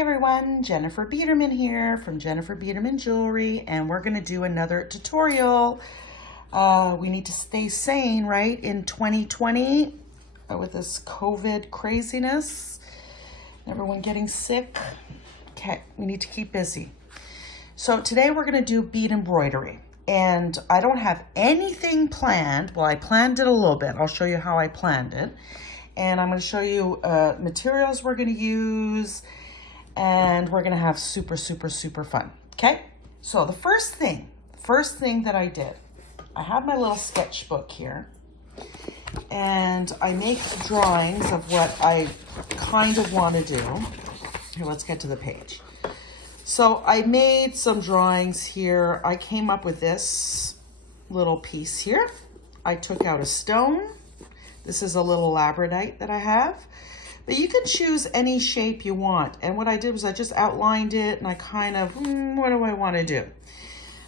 everyone, Jennifer Biedermann here from Jennifer Biedermann Jewelry, and we're going to do another tutorial. We need to stay sane, right, in 2020 with this COVID craziness, everyone getting sick. Okay, we need to keep busy. So today we're going to do bead embroidery, and I don't have anything planned. Well, I planned it a little bit. I'll show you how I planned it, and I'm going to show you materials we're going to use, and we're gonna have super fun. Okay, so the first thing that I did, I have my little sketchbook here, and I make drawings of what I kind of want to do. Here, let's get to the page. So I made some drawings here. I came up with this little piece here. I took out a stone. This is a little labradorite that I have. But you can choose any shape you want. And what I did was I just outlined it, and I kind of, what do I want to do?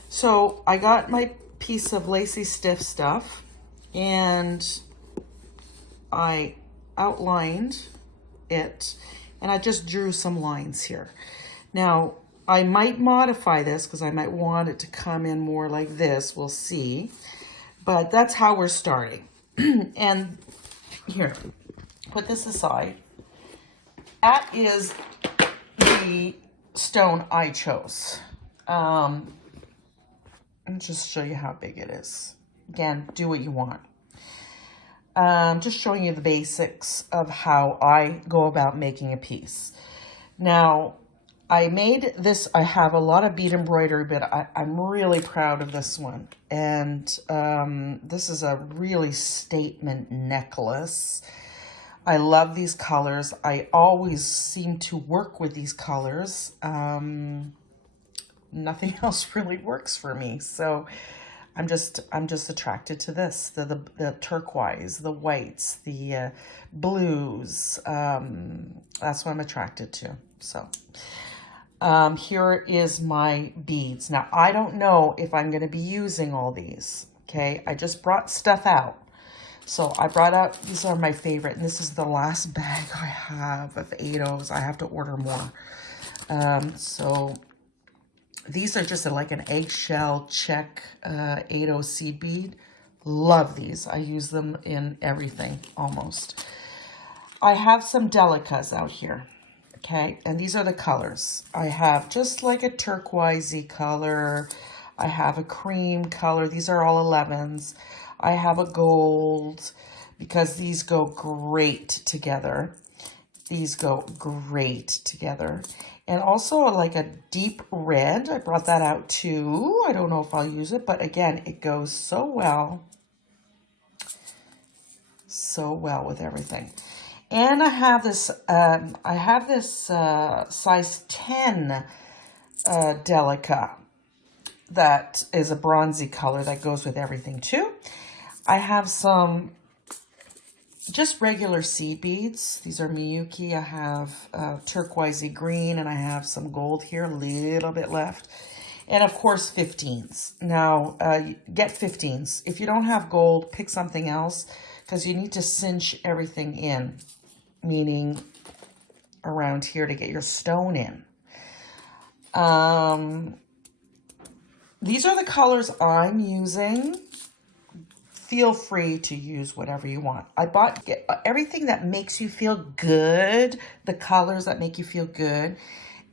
So I got my piece of lacy stiff stuff, and I outlined it, and I just drew some lines here. Now, I might modify this because I might want it to come in more like this. We'll see. But that's how we're starting. And here, put this aside. That is the stone I chose. Let me just show you how big it is. Again, do what you want. Just showing you the basics of how I go about making a piece. Now, I made this, I have a lot of bead embroidery, but I'm really proud of this one. And this is a really statement necklace. I love these colors. I always seem to work with these colors. Nothing else really works for me. So I'm just attracted to this. The turquoise, the whites, the blues. That's what I'm attracted to. So here is my beads. Now, I don't know if I'm going to be using all these. Okay, I just brought stuff out. So I brought out, these are my favorite, and this is the last bag I have of 8Os. I have to order more. So these are just like an eggshell check 8O seed bead. Love these. I use them in everything, almost. I have some delicas out here, okay? And these are the colors. I have just like a turquoisey color. I have a cream color. These are all 11s. I have a gold because these go great together. These go great together. And also like a deep red. I brought that out too. I don't know if I'll use it, but again, it goes so well with everything. And I have this size 10 Delica that is a bronzy color that goes with everything too. I have some just regular seed beads. These are Miyuki. I have turquoisey green, and I have some gold here, a little bit left. And of course, 15s. Now, get 15s. If you don't have gold, pick something else, because you need to cinch everything in, meaning around here to get your stone in. These are the colors I'm using. Feel free to use whatever you want. I bought everything that makes you feel good, the colors that make you feel good.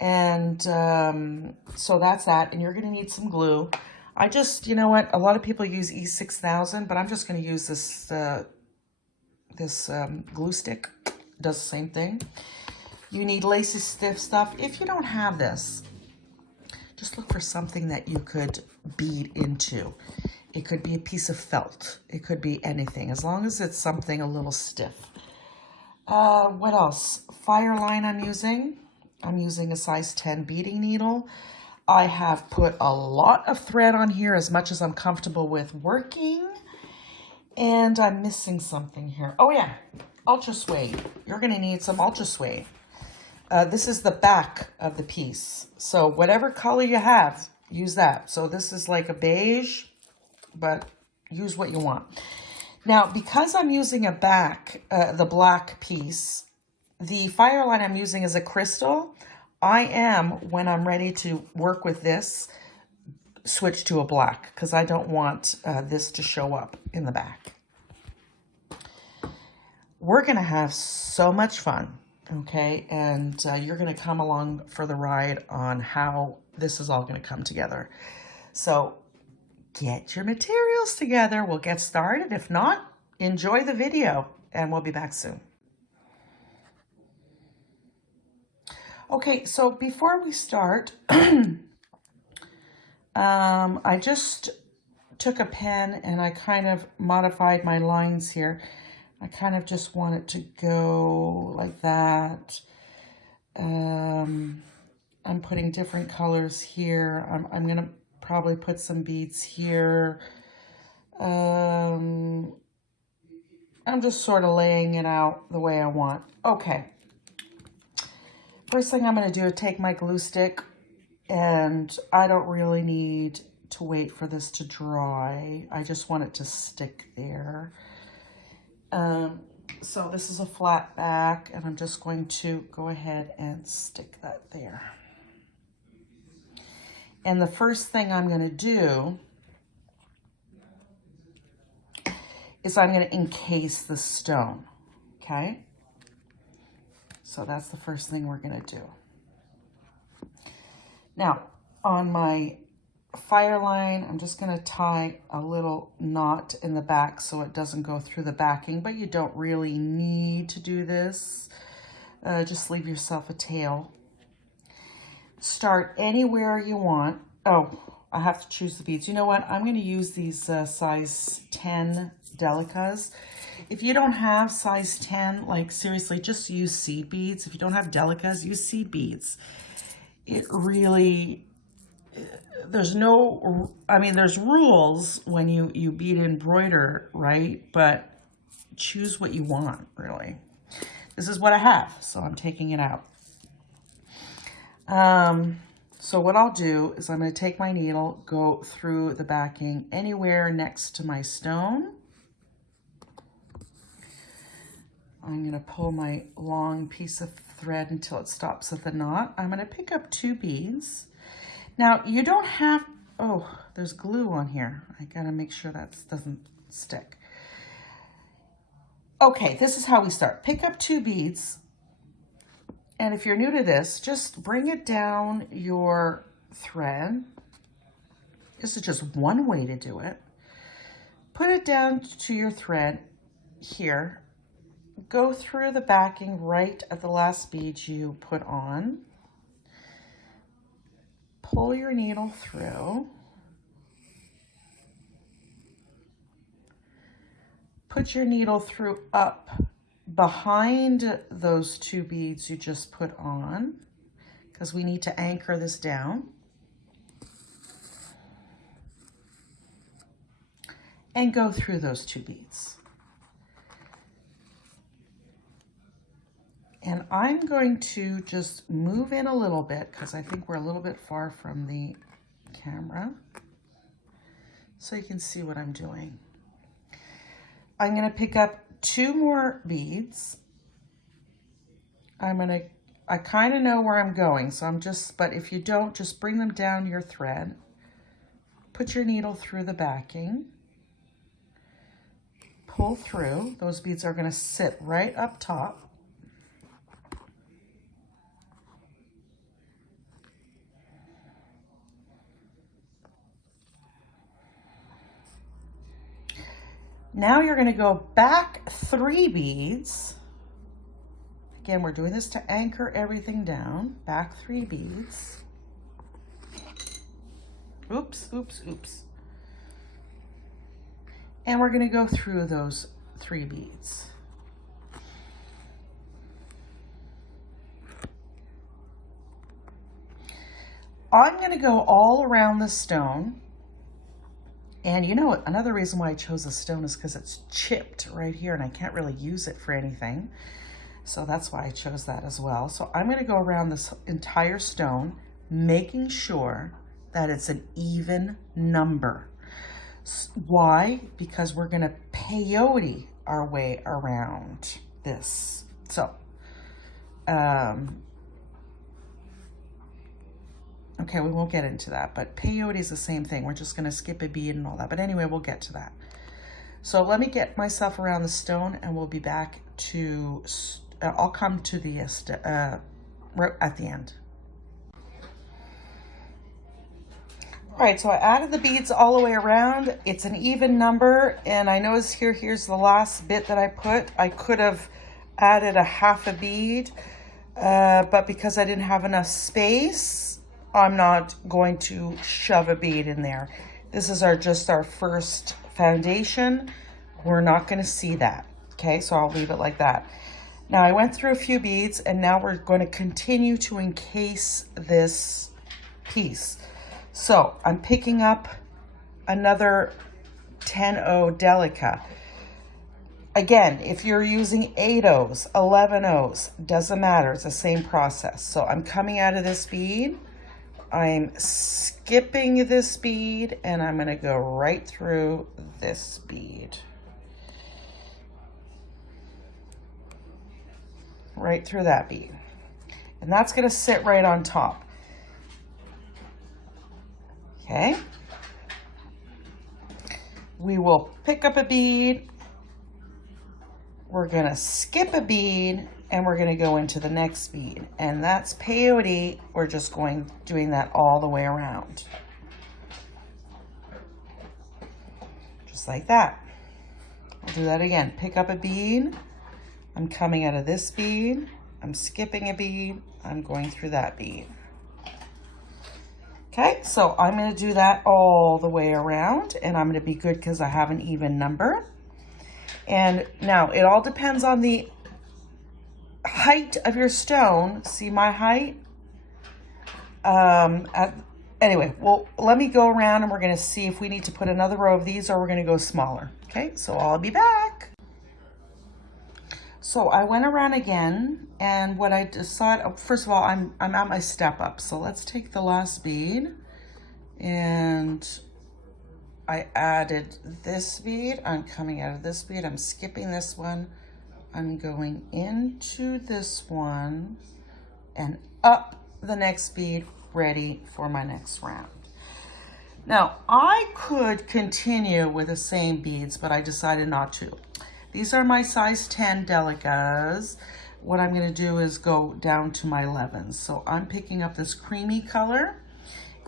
And so that's that. And you're going to need some glue. I just, you know what? A lot of people use E6000, but I'm just going to use this, glue stick. It does the same thing. You need lacy stiff stuff. If you don't have this, just look for something that you could bead into. It could be a piece of felt. It could be anything, as long as it's something a little stiff. What else? Fire line I'm using. I'm using a size 10 beading needle. I have put a lot of thread on here, as much as I'm comfortable with working. And I'm missing something here. Oh yeah, ultra suede. You're gonna need some ultra suede. This is the back of the piece. So whatever color you have, use that. So this is like a beige, but use what you want. Now, because I'm using the black piece, the fire line I'm using is a crystal. I am, when I'm ready to work with this, switch to a black because I don't want this to show up in the back. We're going to have so much fun, okay? And you're going to come along for the ride on how this is all going to come together. So get your materials together. We'll get started. If not, enjoy the video and we'll be back soon. Okay, so before we start, I just took a pen and I kind of modified my lines here. I kind of just want it to go like that. I'm putting different colors here. I'm going to probably put some beads here. I'm just sort of laying it out the way I want. Okay. First thing I'm going to do is take my glue stick, and I don't really need to wait for this to dry. I just want it to stick there. So this is a flat back, and I'm just going to go ahead and stick that there. And the first thing I'm going to do is I'm going to encase the stone, okay? So that's the first thing we're going to do. Now, on my fire line, I'm just going to tie a little knot in the back so it doesn't go through the backing, but you don't really need to do this. Just leave yourself a tail. Start anywhere you want. Oh, I have to choose the beads. You know what? I'm going to use these size 10 delicas. If you don't have size 10, like seriously, just use seed beads. If you don't have delicas, use seed beads. It really, there's no, I mean, there's rules when you bead embroider, right? But choose what you want, really. This is what I have, so I'm taking it out. So what I'll do is I'm going to take my needle, go through the backing anywhere next to my stone. I'm going to pull my long piece of thread until it stops at the knot. I'm going to pick up 2 beads. Now, you don't have, oh, there's glue on here. I got to make sure that doesn't stick. Okay, this is how we start. Pick up 2 beads. And if you're new to this, just bring it down your thread. This is just one way to do it. Put it down to your thread here. Go through the backing right at the last bead you put on. Pull your needle through. Put your needle through up behind those 2 beads you just put on, because we need to anchor this down. And go through those 2 beads. And I'm going to just move in a little bit because I think we're a little bit far from the camera, so you can see what I'm doing. I'm going to pick up 2 more beads. I kind of know where I'm going, so but if you don't, just bring them down your thread. Put your needle through the backing. Pull through. Those beads are going to sit right up top. Now you're going to go back 3 beads. Again, we're doing this to anchor everything down. Back 3 beads. Oops, oops, oops. And we're going to go through those 3 beads. I'm going to go all around the stone. And you know what, another reason why I chose a stone is because it's chipped right here and I can't really use it for anything. So that's why I chose that as well. So I'm going to go around this entire stone, making sure that it's an even number. Why? Because we're going to peyote our way around this. So Okay, we won't get into that, but peyote is the same thing. We're just gonna skip a bead and all that. But anyway, we'll get to that. So let me get myself around the stone and we'll be back to, I'll come to the, right at the end. All right, so I added the beads all the way around. It's an even number, and I notice here's the last bit that I put. I could have added a half a bead, but because I didn't have enough space, I'm not going to shove a bead in there. This is just our first foundation. We're not going to see that. Okay, so I'll leave it like that. Now I went through a few beads, and now we're going to continue to encase this piece. So I'm picking up another 10-0 Delica. Again, if you're using 8-0s, 11-0s, doesn't matter. It's the same process. So I'm coming out of this bead. I'm skipping this bead, and I'm going to go right through this bead. Right through that bead. And that's going to sit right on top. Okay, we will pick up a bead, we're gonna skip a bead, and we're gonna go into the next bead. And that's peyote. We're just doing that all the way around. Just like that. I'll do that again. Pick up a bead, I'm coming out of this bead, I'm skipping a bead, I'm going through that bead. Okay, so I'm going to do that all the way around, and I'm going to be good because I have an even number. And now it all depends on the height of your stone. See my height? Anyway, well, let me go around and we're going to see if we need to put another row of these or we're going to go smaller. Okay, so I'll be back. So I went around again, and what I decided, first of all, I'm at my step up. So let's take the last bead, and I added this bead. I'm coming out of this bead. I'm skipping this one. I'm going into this one and up the next bead, ready for my next round. Now, I could continue with the same beads, but I decided not to. These are my size 10 Delicas. What I'm going to do is go down to my 11s. So I'm picking up this creamy color,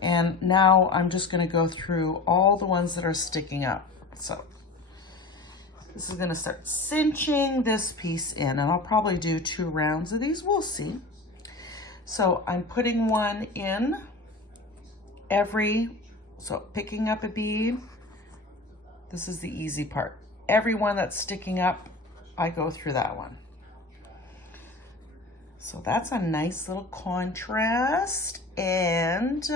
and now I'm just going to go through all the ones that are sticking up. So this is going to start cinching this piece in, and I'll probably do 2 rounds of these. We'll see. So I'm putting one in so picking up a bead. This is the easy part. Every one that's sticking up, I go through that one. So that's a nice little contrast, and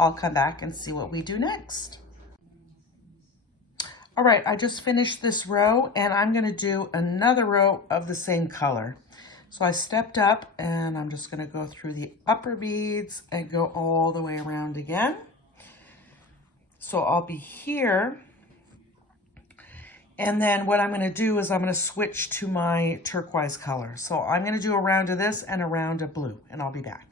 I'll come back and see what we do next. All right, I just finished this row, and I'm gonna do another row of the same color. So I stepped up, and I'm just gonna go through the upper beads and go all the way around again. So I'll be here. And then what I'm going to do is I'm going to switch to my turquoise color. So I'm going to do a round of this and a round of blue, and I'll be back.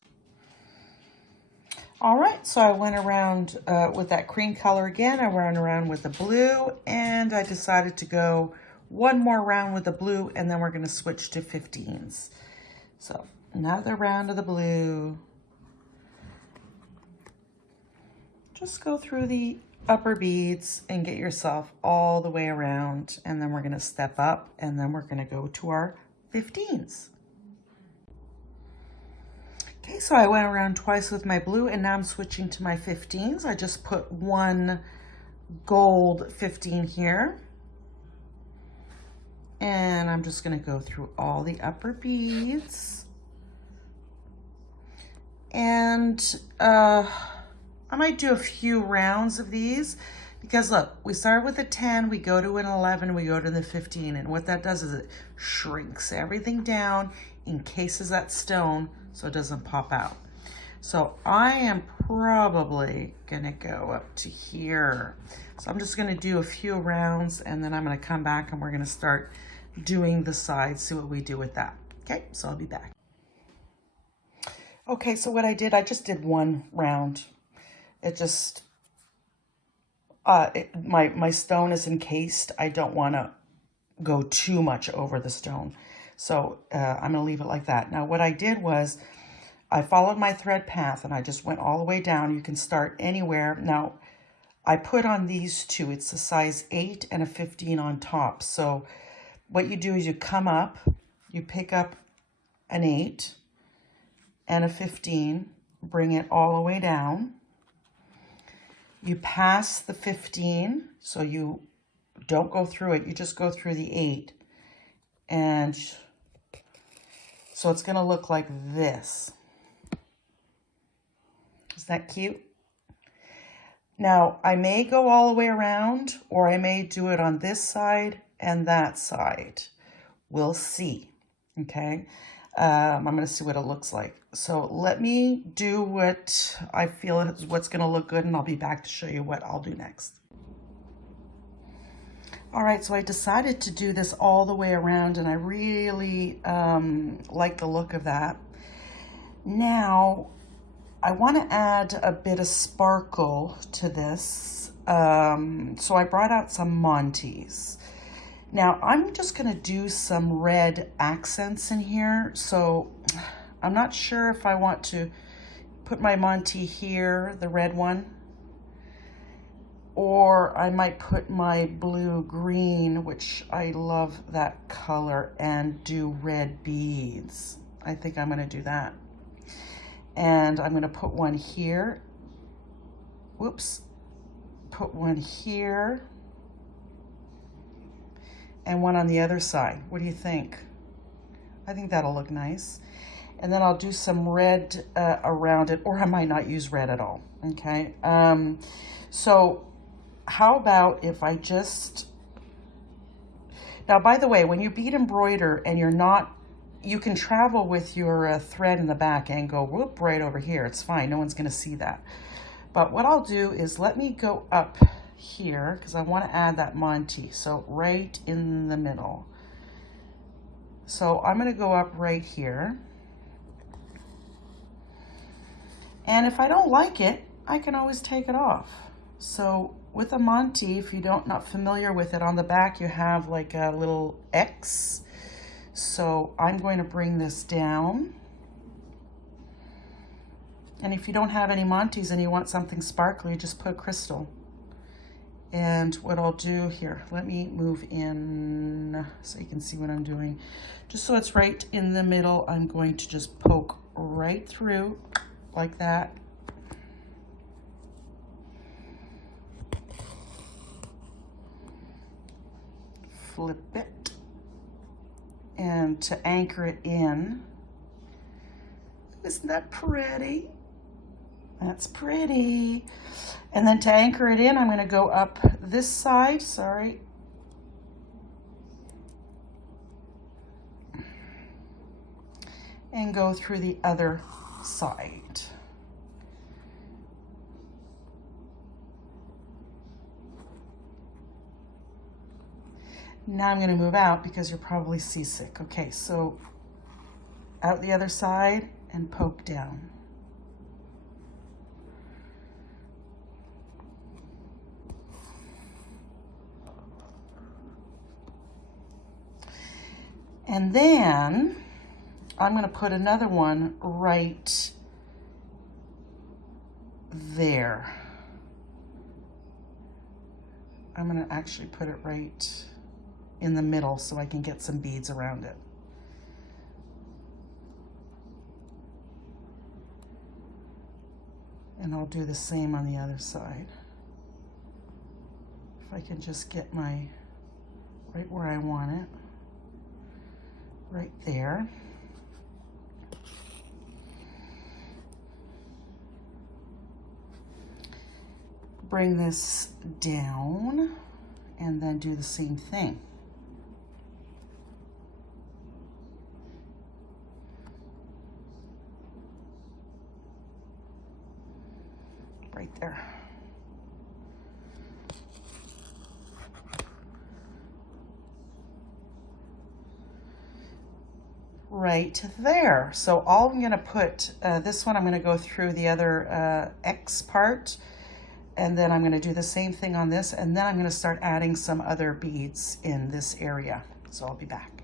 All right, so I went around with that cream color again. I went around with the blue, and I decided to go one more round with the blue, and then we're going to switch to 15s. So another round of the blue. Just go through the upper beads and get yourself all the way around, and then we're going to step up, and then we're going to go to our 15s. Okay, so I went around twice with my blue, and now I'm switching to my 15s. I just put one gold 15 here, and I'm just going to go through all the upper beads, and I might do a few rounds of these because look, we start with a 10, we go to an 11, we go to the 15, and what that does is it shrinks everything down, encases that stone so it doesn't pop out. So I am probably gonna go up to here. So I'm just gonna do a few rounds, and then I'm gonna come back and we're gonna start doing the sides, see what we do with that. Okay, so I'll be back. Okay, so what I did, I just did one round. It just, my stone is encased. I don't want to go too much over the stone. So I'm going to leave it like that. Now what I did was I followed my thread path and I just went all the way down. You can start anywhere. Now I put on these two. It's a size 8 and a 15 on top. So what you do is you come up, you pick up an 8 and a 15, bring it all the way down. You pass the 15, so you don't go through it, you just go through the 8. And so it's going to look like this. Isn't that cute? Now, I may go all the way around, or I may do it on this side and that side. We'll see, okay? I'm going to see what it looks like. So let me do what I feel is what's going to look good, and I'll be back to show you what I'll do next. All right, so I decided to do this all the way around, and I really like the look of that. Now, I want to add a bit of sparkle to this, so I brought out some Montes. Now, I'm just going to do some red accents in here, so I'm not sure if I want to put my Monte here, the red one, or I might put my blue-green, which I love that color, and do red beads. I think I'm going to do that. And I'm going to put one here. Whoops. Put one here. And one on the other side. What do you think? I think that'll look nice. And then I'll do some red around it, or I might not use red at all, okay? So how about if I just, now by the way, when you bead embroider and you're not, you can travel with your thread in the back and go whoop right over here. It's fine, no one's gonna see that. But what I'll do is let me go up here because I want to add that Monte, so right in the middle. So I'm going to go up right here, and if I don't like it, I can always take it off. So with a Monte, if you not familiar with it, on the back you have like a little X. So I'm going to bring this down, and if you don't have any Montes and you want something sparkly, just put crystal. And what I'll do here, let me move in so you can see what I'm doing. Just so it's right in the middle, I'm going to just poke right through like that. Flip it. And to anchor it in, isn't that pretty? That's pretty. And then to anchor it in, I'm going to go up this side, sorry. And go through the other side. Now I'm going to move out because you're probably seasick. Okay, so out the other side and poke down. And then I'm going to put another one right there. I'm going to actually put it right in the middle so I can get some beads around it. And I'll do the same on the other side. If I can just get my, right where I want it. Right there. Bring this down and then do the same thing. Right there. right there. So all I'm gonna put, this one I'm gonna go through the other X part, and then I'm gonna do the same thing on this, and then I'm gonna start adding some other beads in this area. So I'll be back.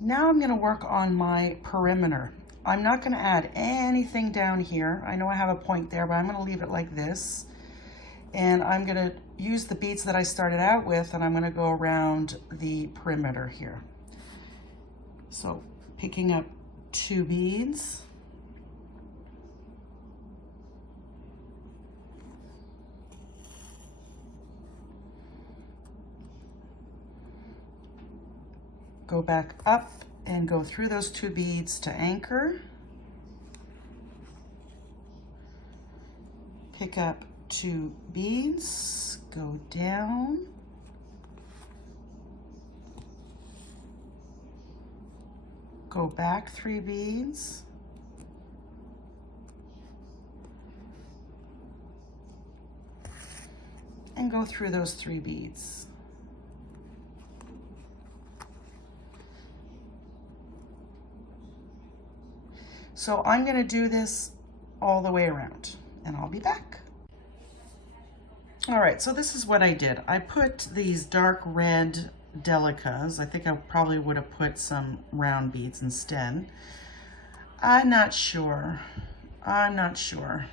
Now I'm gonna work on my perimeter. I'm not gonna add anything down here. I know I have a point there, but I'm gonna leave it like this. And I'm gonna use the beads that I started out with, and I'm gonna go around the perimeter here. So picking up 2 beads. Go back up and go through those 2 beads to anchor. Pick up 2 beads, go down. Go back 3 beads. And go through those 3 beads. So I'm going to do this all the way around, and I'll be back. All right, so this is what I did. I put these dark red delicas. I think I probably would have put some round beads instead. I'm not sure. I'm not sure.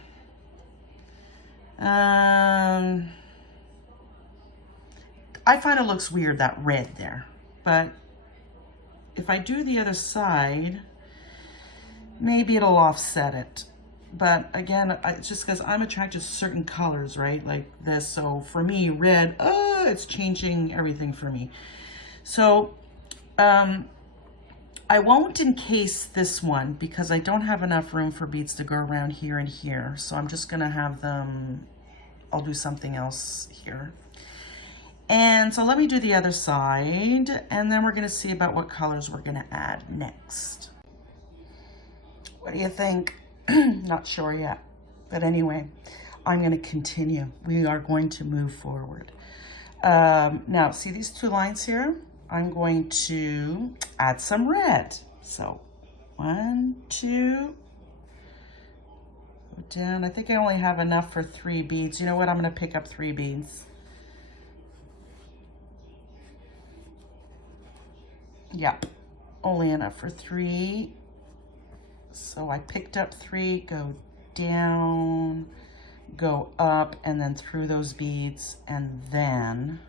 I find it looks weird, that red there. But if I do the other side, maybe it'll offset it. But again, it's just because I'm attracted to certain colors, right? Like this. So for me, red, it's changing everything for me. So I won't encase this one because I don't have enough room for beads to go around here and here. So I'm just gonna have them, I'll do something else here. And so let me do the other side, and then we're gonna see about what colors we're gonna add next. What do you think? Not sure yet, but anyway, I'm going to continue. We are going to move forward. Now, see these 2 lines here? I'm going to add some red. So 1, 2, go down. I think I only have enough for 3 beads. You know what? I'm going to pick up 3 beads. Yep, only enough for 3. So I picked up 3, go down, go up, and then through those beads, and then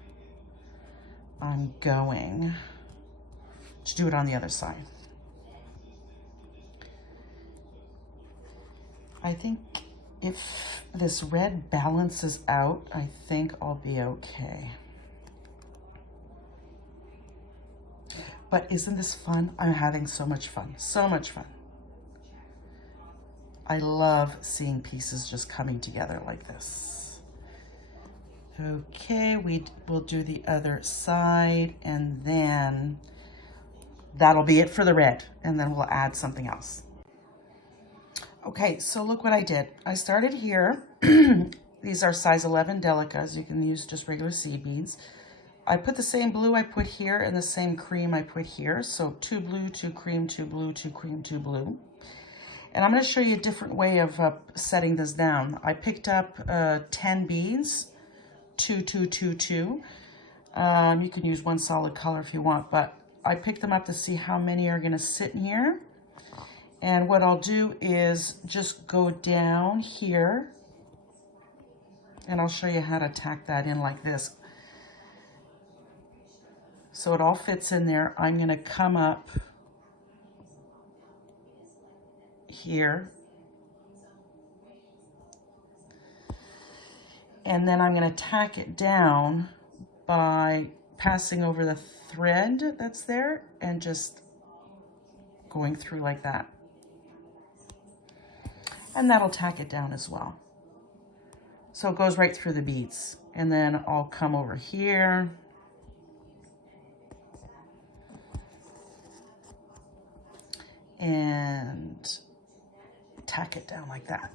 I'm going to do it on the other side. I think if this red balances out, I think I'll be okay. But isn't this fun? I'm having so much fun, so much fun. I love seeing pieces just coming together like this. Okay, we'll do the other side, and then that'll be it for the red, and then we'll add something else. Okay, so look what I did. I started here. These are size 11 delicas. You can use just regular seed beads. I put the same blue I put here and the same cream I put here. So 2 blue, 2 cream, 2 blue, 2 cream, 2 blue. And I'm going to show you a different way of setting this down. I picked up 10 beads, 2, 2, 2, 2. You can use one solid color if you want, but I picked them up to see how many are going to sit in here. And what I'll do is just go down here, and I'll show you how to tack that in like this. So it all fits in there. I'm going to come up here, and then I'm going to tack it down by passing over the thread that's there and just going through like that, and that'll tack it down as well. So it goes right through the beads, and then I'll come over here and tack it down like that.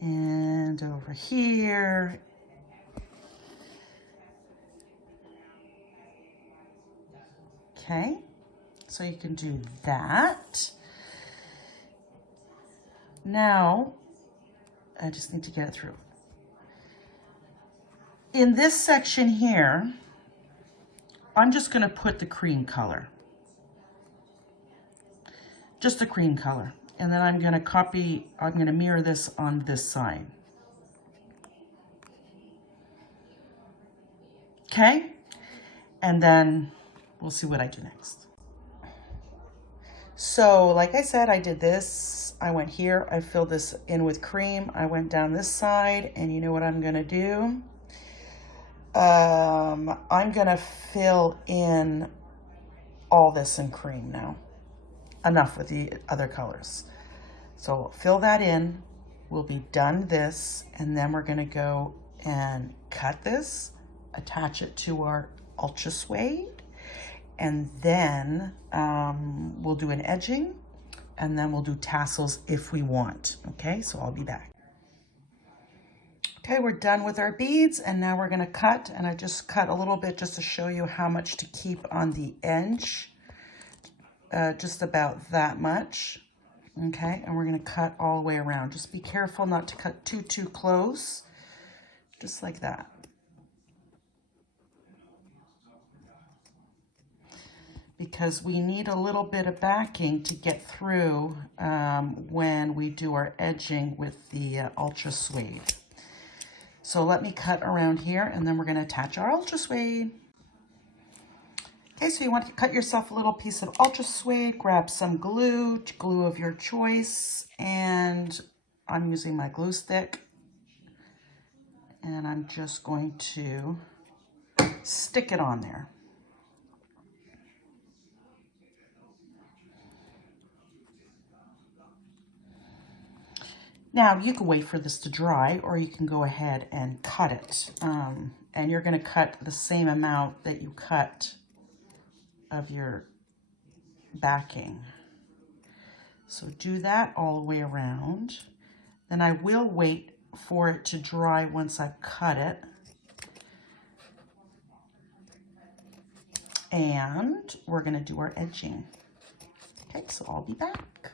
And over here, Okay, so you can do that. Now, I just need to get it through. In this section here, I'm just going to put the cream color. Just the cream color. And then I'm going to mirror this on this side. Okay? And then we'll see what I do next. So, like I said, I did this. I went here. I filled this in with cream. I went down this side, and you know what I'm going to do? I'm going to fill in all this in cream now. Enough with the other colors. So fill that in. We'll be done this, and then we're going to go and cut this, attach it to our ultra suede, and then we'll do an edging, and then we'll do tassels if we want. Okay, so I'll be back. Okay, we're done with our beads, and now we're going to cut, and I just cut a little bit just to show you how much to keep on the edge. Just about that much. Okay, and we're going to cut all the way around. Just be careful not to cut too close. Just like that. Because we need a little bit of backing to get through when we do our edging with the ultra suede. So let me cut around here, and then we're going to attach our ultra suede. Okay, so you want to cut yourself a little piece of ultra suede, grab some glue of your choice, and I'm using my glue stick. And I'm just going to stick it on there. Now, you can wait for this to dry, or you can go ahead and cut it. And you're going to cut the same amount that you cut of your backing. So do that all the way around. Then I will wait for it to dry once I've cut it. And we're going to do our edging. Okay, so I'll be back.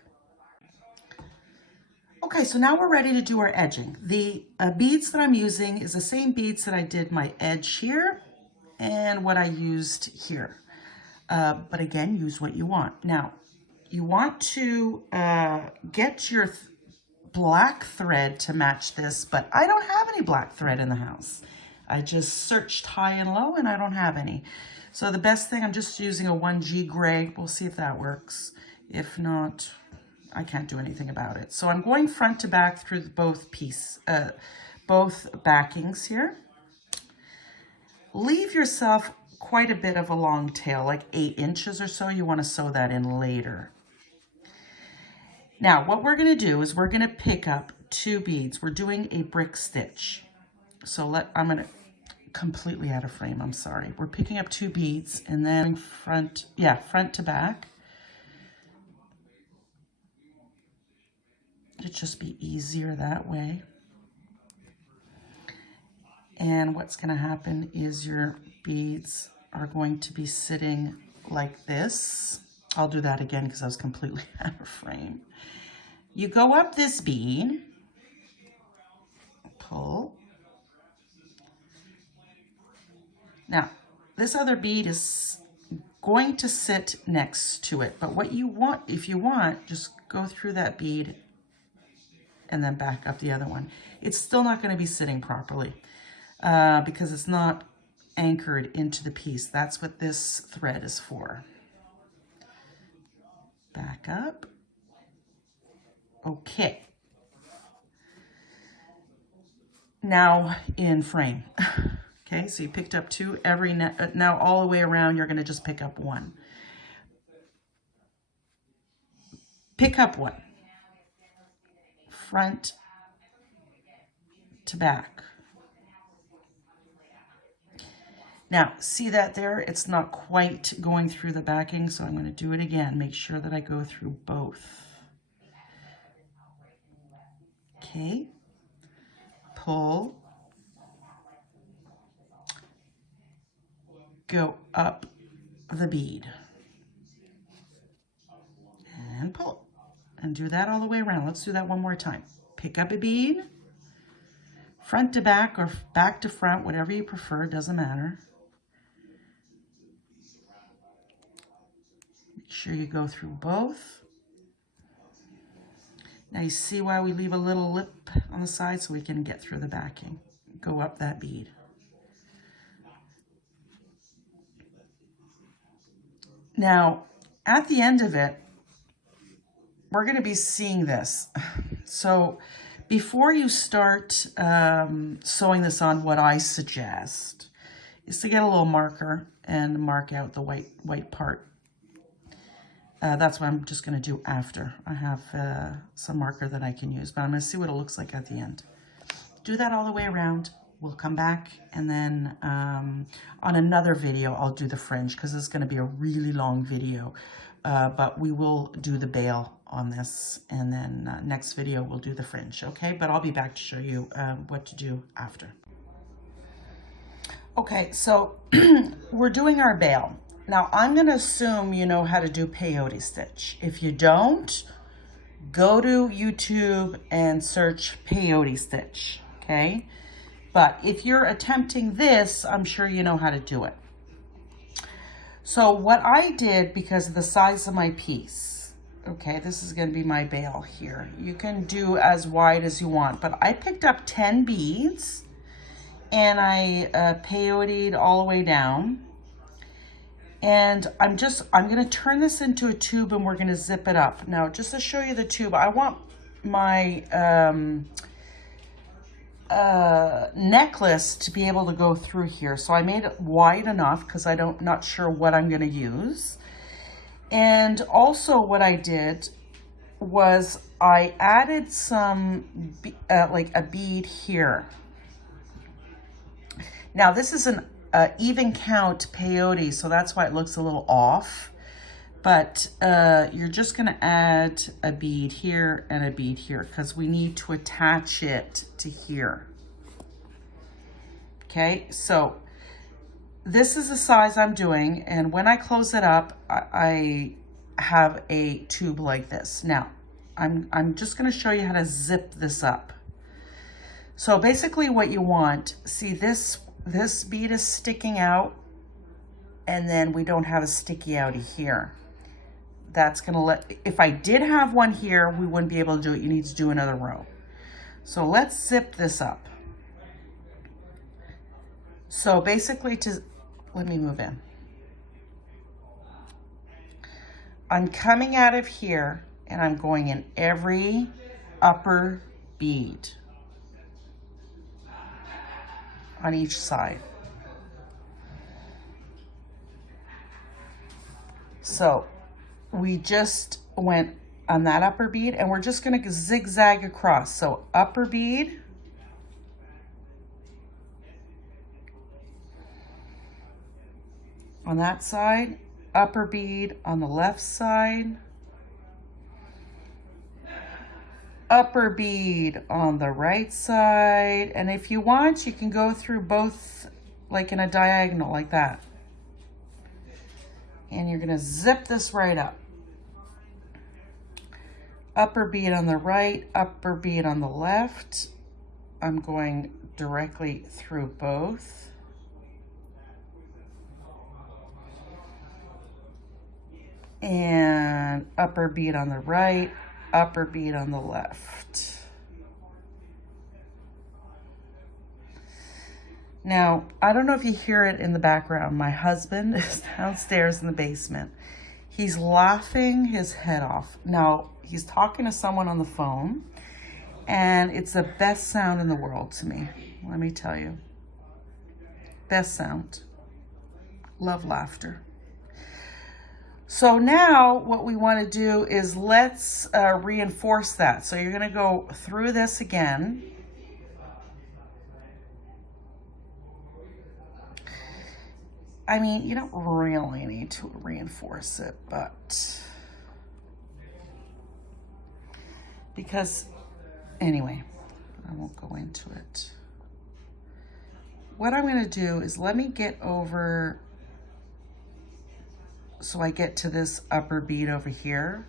Okay, so now we're ready to do our edging. The beads that I'm using is the same beads that I did my edge here and what I used here. But again, use what you want. Now, you want to get your black thread to match this, but I don't have any black thread in the house. I just searched high and low and I don't have any. So the best thing, I'm just using a 1G gray. We'll see if that works. If not, I can't do anything about it. So I'm going front to back through both backings here. Leave yourself quite a bit of a long tail, like 8 inches or so. You want to sew that in later. Now, what we're going to do is we're going to pick up 2 beads. We're doing a brick stitch. So I'm going to completely out of frame. I'm sorry. We're picking up 2 beads and then front to back. It'd just be easier that way. And what's going to happen is your beads are going to be sitting like this. I'll do that again because I was completely out of frame. You go up this bead, pull. Now, this other bead is going to sit next to it, but what you want, if you want, just go through that bead and then back up the other one. It's still not going to be sitting properly because it's not anchored into the piece. That's what this thread is for. Back up. Okay. Now in frame. Okay, so you picked up 2 now all the way around, you're going to just pick up 1. Pick up 1. Front to back. Now, see that there? It's not quite going through the backing, so I'm going to do it again. Make sure that I go through both. Okay. Pull. Go up the bead. and pull. And do that all the way around. Let's do that one more time. Pick up a bead, front to back or back to front, whatever you prefer, doesn't matter. Make sure you go through both. Now you see why we leave a little lip on the side so we can get through the backing. Go up that bead. Now, at the end of it, we're going to be seeing this. So before you start sewing this on, what I suggest is to get a little marker and mark out the white part. That's what I'm just going to do after. I have some marker that I can use, but I'm going to see what it looks like at the end. Do that all the way around. We'll come back, and then on another video, I'll do the fringe, because it's going to be a really long video. But we will do the bail on this, and then next video, we'll do the fringe, okay? But I'll be back to show you what to do after. Okay, so we're doing our bail. Now, I'm going to assume you know how to do peyote stitch. If you don't, go to YouTube and search peyote stitch, okay? But if you're attempting this, I'm sure you know how to do it. So what I did, because of the size of my piece, okay, this is going to be my bail here. You can do as wide as you want, but I picked up 10 beads and I peyoteed all the way down. And I'm going to turn this into a tube and we're going to zip it up. Now, just to show you the tube, I want my necklace to be able to go through here. So I made it wide enough because I'm not sure what I'm going to use. And also what I did was I added some, like a bead here. Now this is an even count peyote, so that's why it looks a little off. But you're just going to add a bead here and a bead here because we need to attach it to here. Okay, so this is the size I'm doing, and when I close it up, I have a tube like this. Now, I'm just going to show you how to zip this up. So basically what you want, see this bead is sticking out, and then we don't have a sticky outie here. That's going to if I did have one here, we wouldn't be able to do it. You need to do another row. So let's zip this up. So basically let me move in. I'm coming out of here and I'm going in every upper bead on each side. So we just went on that upper bead and we're just going to zigzag across. So upper bead, on that side, upper bead on the left side, upper bead on the right side, and if you want, you can go through both like in a diagonal like that. And you're gonna zip this right up. Upper bead on the right, upper bead on the left. I'm going directly through both. And upper bead on the right, upper bead on the left. Now, I don't know if you hear it in the background. My husband is downstairs in the basement. He's laughing his head off. Now, he's talking to someone on the phone, and it's the best sound in the world to me. Let me tell you. Best sound. Love laughter. So now what we want to do is let's reinforce that. So you're going to go through this again. I mean, you don't really need to reinforce it, but because anyway, I won't go into it. What I'm going to do is let me get over, so I get to this upper bead over here.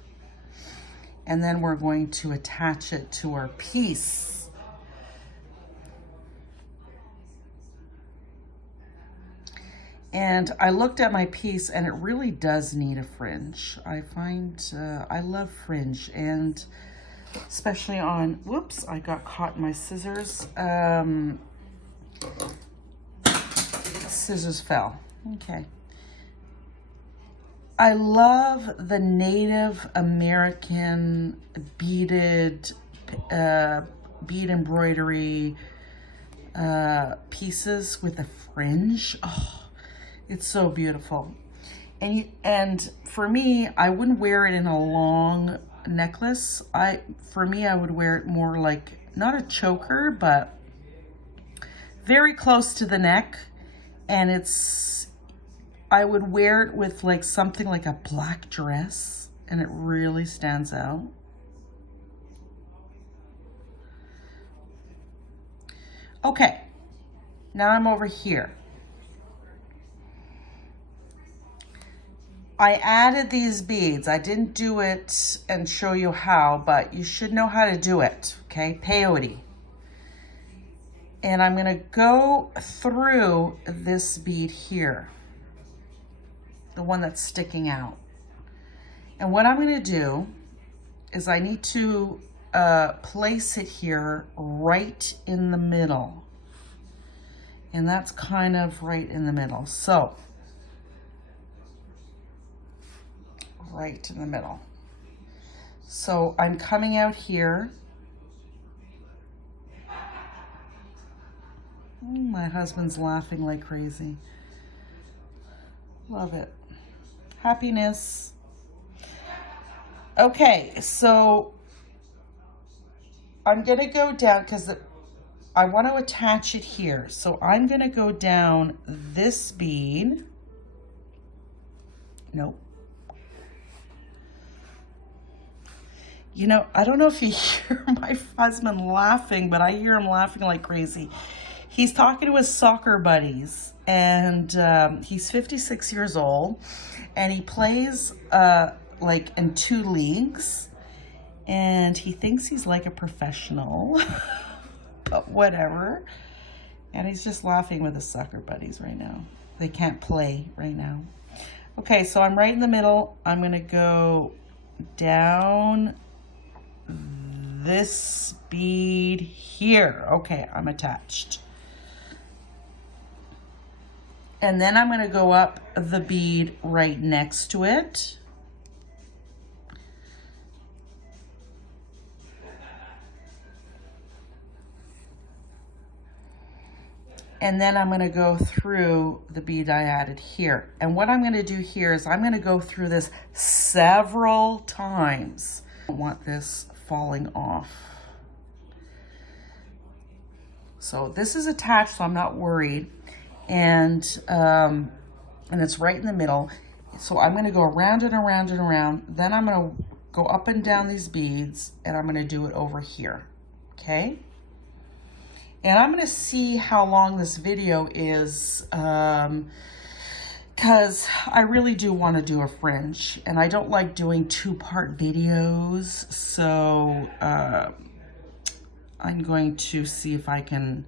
And then we're going to attach it to our piece. And I looked at my piece and it really does need a fringe. I find, I love fringe, and especially on, whoops, I got caught in my scissors. Scissors fell, okay. I love the Native American beaded, bead embroidery pieces with a fringe. Oh, it's so beautiful. And for me, I wouldn't wear it in a long necklace. For me, I would wear it more like, not a choker, but very close to the neck. And I would wear it with like something like a black dress, and it really stands out. Okay, now I'm over here. I added these beads. I didn't do it and show you how, but you should know how to do it, okay? Peyote. And I'm gonna go through this bead here, the one that's sticking out. And what I'm gonna do is I need to place it here right in the middle. And that's kind of right in the middle. So, right in the middle. So I'm coming out here. My husband's laughing like crazy. Love it. Happiness. Okay, so I'm gonna go down because I want to attach it here. So I'm gonna go down this bead. Nope. You know, I don't know if you hear my husband laughing, but I hear him laughing like crazy. He's talking to his soccer buddies, and he's 56 years old, and he plays like in 2 leagues, and he thinks he's like a professional, but whatever. And he's just laughing with his soccer buddies right now. They can't play right now. Okay, so I'm right in the middle. I'm gonna go down this bead here. Okay, I'm attached. And then I'm gonna go up the bead right next to it. And then I'm gonna go through the bead I added here. And what I'm gonna do here is I'm gonna go through this several times. I don't want this falling off. So this is attached, so I'm not worried. And it's right in the middle. So I'm gonna go around and around and around. Then I'm gonna go up and down these beads, and I'm gonna do it over here, okay? And I'm gonna see how long this video is, because I really do want to do a fringe, and I don't like doing 2-part videos, so I'm going to see if I can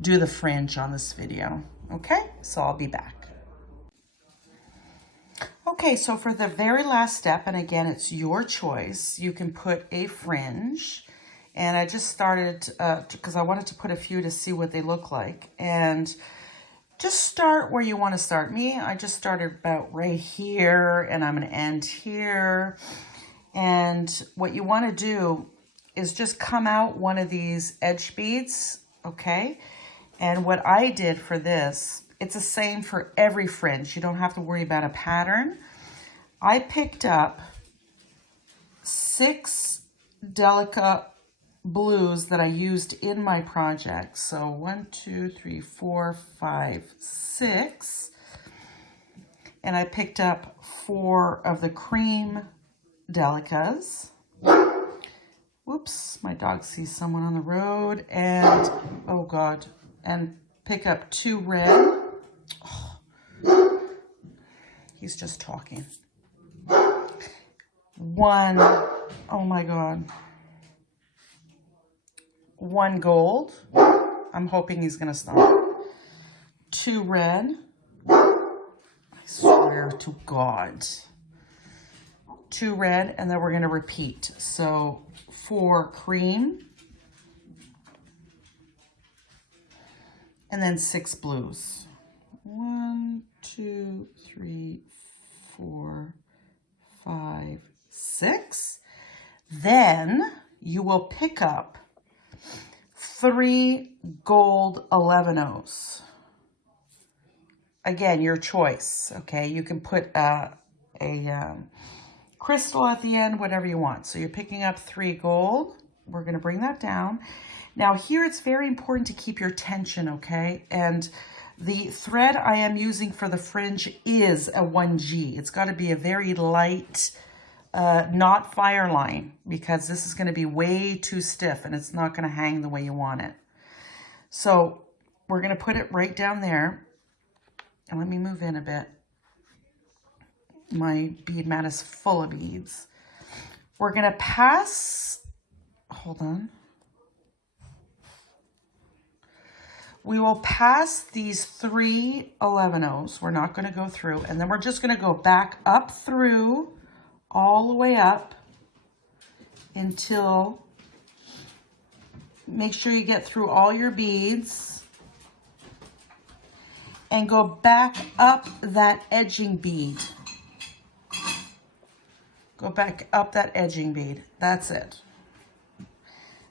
do the fringe on this video. Okay, so I'll be back. Okay, so for the very last step, and again, it's your choice, you can put a fringe. And I just started, because I wanted to put a few to see what they look like. And just start where you want to start. I just started about right here, and I'm going to end here. And what you want to do is just come out one of these edge beads, okay? And what I did for this, it's the same for every fringe. You don't have to worry about a pattern. I picked up 6 delicate blues that I used in my project. So 1, 2, 3, 4, 5, 6. And I picked up 4 of the cream delicas. Whoops, my dog sees someone on the road. And, oh God, and pick up 2 red. Oh, he's just talking. 1 Oh my God. 1 gold. I'm hoping he's gonna stop. 2 red. I swear to God. 2 red, and then we're gonna repeat. So 4 cream. And then 6 blues. 1, 2, 3, 4, 5, 6. Then you will pick up 3 gold 11-ohs. Again, your choice, okay? You can put a crystal at the end, whatever you want. So you're picking up 3 gold. We're gonna bring that down. Now here it's very important to keep your tension, okay? And the thread I am using for the fringe is a 1G. It's got to be a very light, not fire line, because this is going to be way too stiff and it's not going to hang the way you want it. So we're going to put it right down there. And let me move in a bit. My bead mat is full of beads. We're going to pass, hold on. We will pass these 3 11-ohs. We're not going to go through. And then we're just going to go back up through, all the way up, until, make sure you get through all your beads. And go back up that edging bead. Go back up that edging bead. That's it.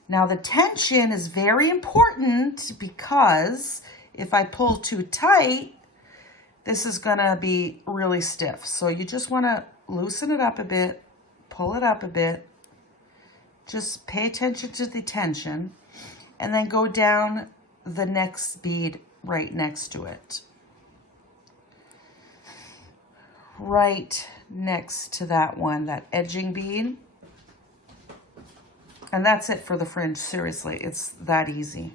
Now the tension is very important, because if I pull too tight, this is gonna be really stiff. So you just wanna loosen it up a bit, pull it up a bit, just pay attention to the tension, and then go down the next bead right next to it. Right next to that one, that edging bead. And that's it for the fringe, seriously, it's that easy.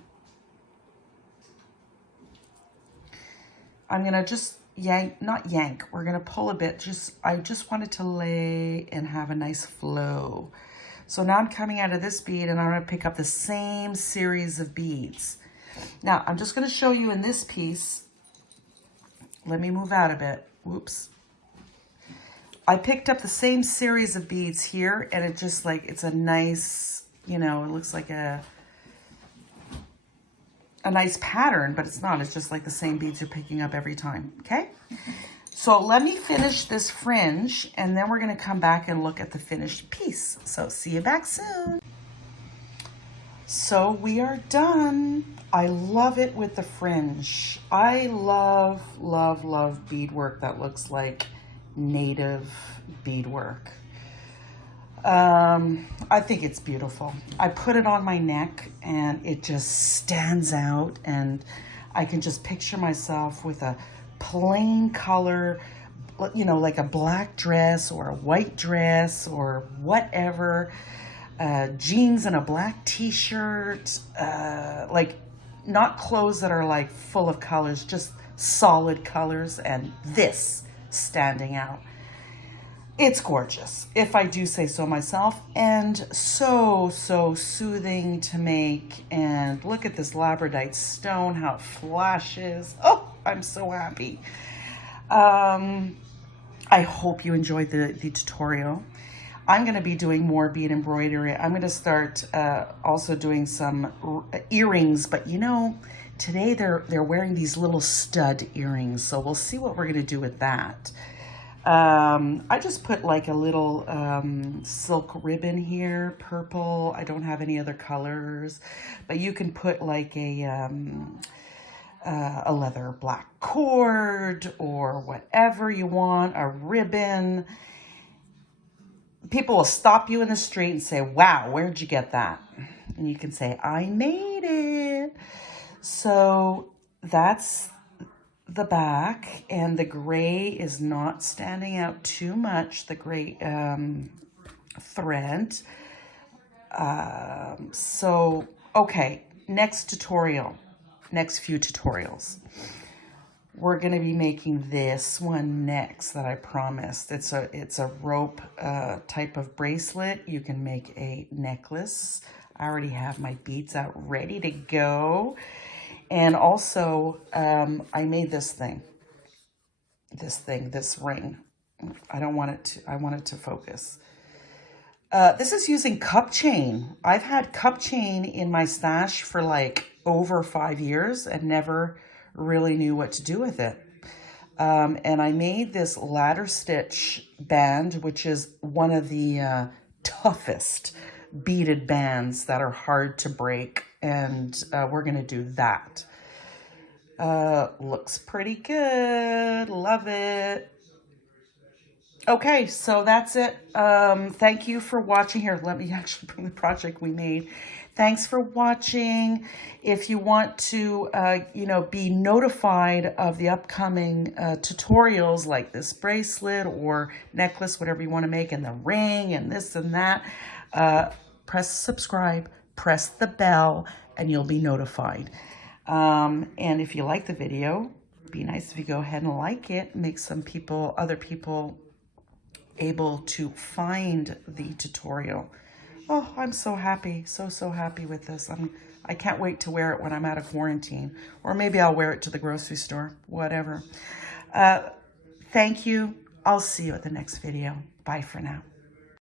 I'm gonna just yank, not yank, we're gonna pull a bit, I just wanted to lay and have a nice flow. So now I'm coming out of this bead and I'm gonna pick up the same series of beads. Now, I'm just gonna show you in this piece, let me move out a bit, whoops. I picked up the same series of beads here, and it just like, it's a nice, you know, it looks like a nice pattern, but it's not. It's just like the same beads you're picking up every time, okay? So let me finish this fringe, and then we're gonna come back and look at the finished piece. So see you back soon. So we are done. I love it with the fringe. I love, love, love beadwork that looks like native beadwork. I think it's beautiful. I put it on my neck and it just stands out, and I can just picture myself with a plain color, you know, like a black dress or a white dress or whatever, jeans and a black t-shirt, like not clothes that are like full of colors, just solid colors, and this standing out. It's gorgeous, if I do say so myself, and so, so soothing to make. And look at this labradorite stone, how it flashes. Oh, I'm so happy. I hope you enjoyed the tutorial. I'm going to be doing more bead embroidery. I'm going to start also doing some earrings, but you know, today they're wearing these little stud earrings, so we'll see what we're going to do with that. I just put like a little silk ribbon here, purple. I don't have any other colors, but you can put like a leather black cord or whatever you want, a ribbon. People will stop you in the street and say, wow, where'd you get that? And you can say, I made it. So that's the back, and the gray is not standing out too much, the gray thread. So, okay, next tutorial, next few tutorials. we're going to be making this one next that I promised. It's a rope type of bracelet. You can make a necklace. I already have my beads out ready to go. And also, I made this ring. I want it to focus. This is using cup chain. I've had cup chain in my stash for like over 5 years and never really knew what to do with it. And I made this ladder stitch band, which is one of the toughest beaded bands that are hard to break. And we're going to do that. Looks pretty good. Love it. Okay, so that's it. Thank you for watching. Here, let me actually bring the project we made. Thanks for watching. If you want to, be notified of the upcoming tutorials like this bracelet or necklace, whatever you want to make, and the ring and this and that, press subscribe, press the bell, and you'll be notified. And if you like the video, it'd be nice if you go ahead and like it, make other people able to find the tutorial. Oh, I'm so happy, so happy with this. I can't wait to wear it when I'm out of quarantine, or maybe I'll wear it to the grocery store, whatever. Thank you. I'll see you at the next video. Bye for now.